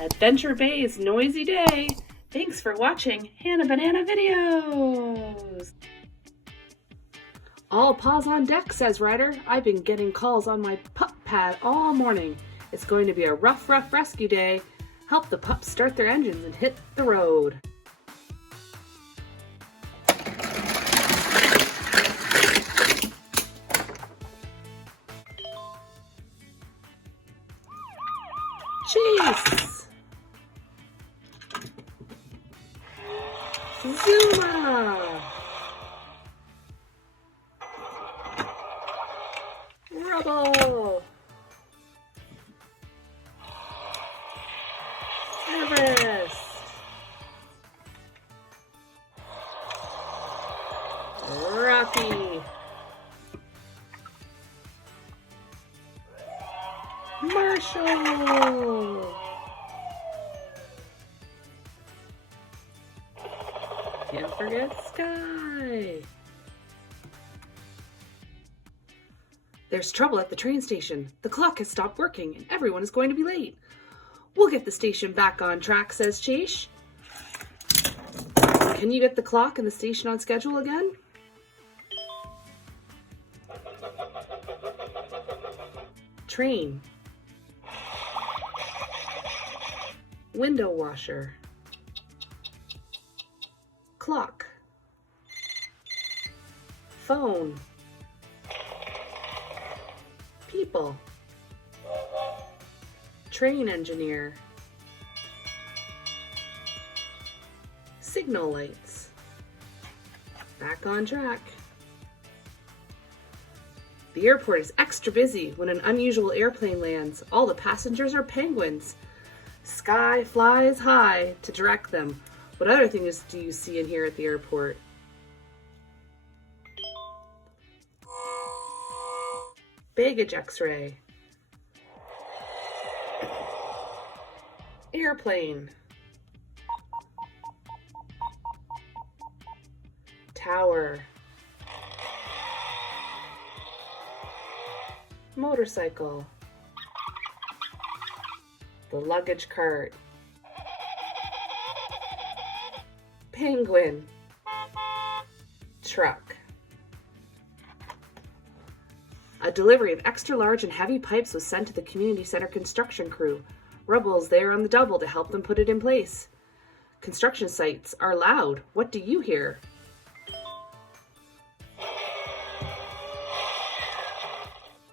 Adventure Bay's noisy day. Thanks for watching Hannah Banana Videos. All paws on deck, says Ryder. I've been getting calls on my pup pad all morning. It's going to be a rough rescue day. Help the pups start their engines and hit the road. Chase! Zuma! Rubble! Everest! Rocky! Marshall! Can't forget Sky! There's trouble at the train station. The clock has stopped working and everyone is going to be late. We'll get the station back on track, says Chase. Can you get the clock and the station on schedule again? Train. Window washer. Clock. Phone. People. Train engineer. Signal lights. Back on track. The airport is extra busy when an unusual airplane lands. All the passengers are penguins. Sky flies high to direct them. What other things do you see and hear at the airport? Baggage X-ray. Airplane. Tower. Motorcycle. The luggage cart. Penguin. Truck. A delivery of extra large and heavy pipes was sent to the community center construction crew. Rubble's there on the double to help them put it in place. Construction sites are loud. What do you hear?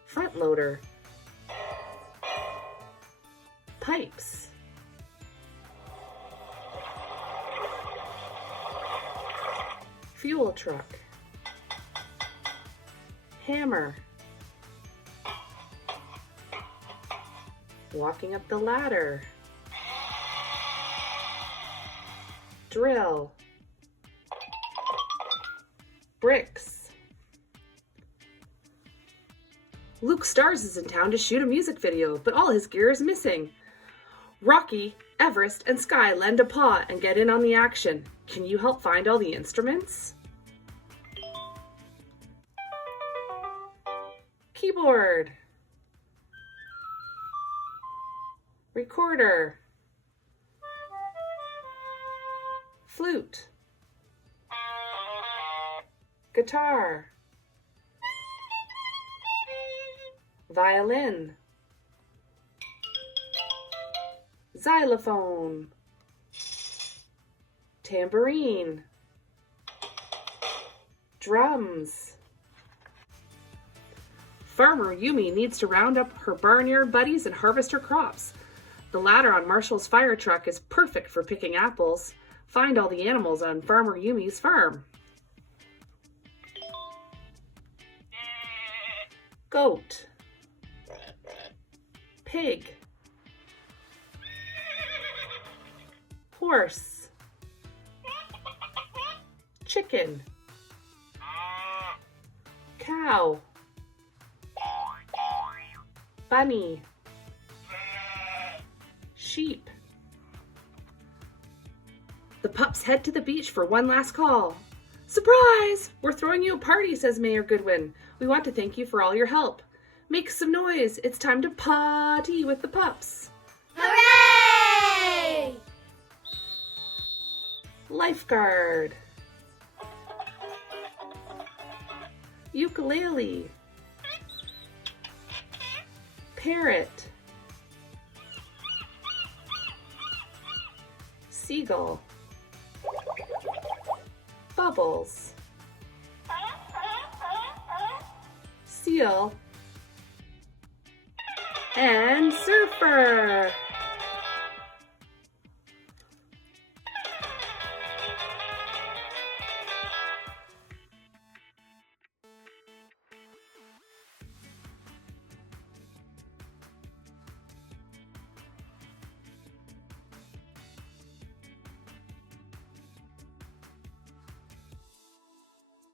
Front loader. Pipes. Fuel truck. Hammer. Walking up the ladder. Drill. Bricks. Luke Stars is in town to shoot a music video, but all his gear is missing. Rocky, Everest, and Sky lend a paw and get in on the action. Can you help find all the instruments? Keyboard. Recorder. Flute. Guitar. Violin. Xylophone. Tambourine. Drums. Farmer Yumi needs to round up her barnyard buddies and harvest her crops. The ladder on Marshall's fire truck is perfect for picking apples. Find all the animals on Farmer Yumi's farm. Goat. Pig. Horse. Chicken. Cow. Bunny. Sheep. The pups head to the beach for one last call. Surprise! We're throwing you a party, says Mayor Goodwin. We want to thank you for all your help. Make some noise. It's time to potty with the pups. Hooray! Lifeguard. Ukulele. Parrot. Seagull. Bubbles. Seal. And surfer.